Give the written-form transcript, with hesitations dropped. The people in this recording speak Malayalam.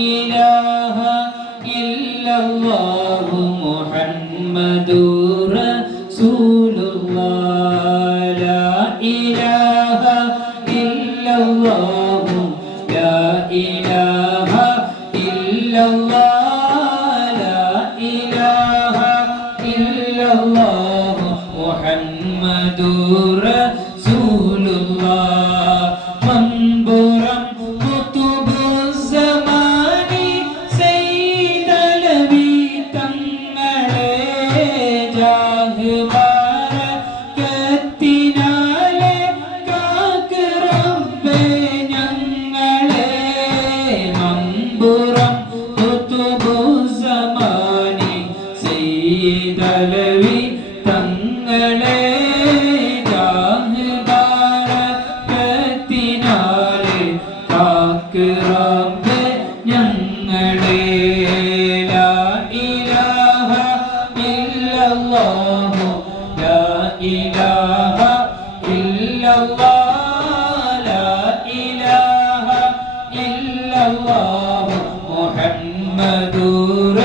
إله إلا الله محمد رسول الله لا إله إلا الله لا إله إلا الله لا إله إلا الله محمد رسول الله منبرم قطب الزمان سيد النبي തങ്ങളെ ജാഹ് ബറകത്തിനാലെ കാക്ക് റബ്ബേ ഞങ്ങളെ മമ്പുറം ഖുതുബുസ്സമാനി സയ്യിദ് അലവി തങ്ങളെ ജാഹ് ബറകത്തിനാലെ കാക്ക് റബ്ബേ ഞങ്ങളെ ലാ ഇലാഹ ഇല്ലല്ലാഹു ലാ ഇലാഹ ഇല്ലല്ലാഹ് ലാ ഇലാഹ ഇല്ലല്ലാഹു മുഹമ്മദുർ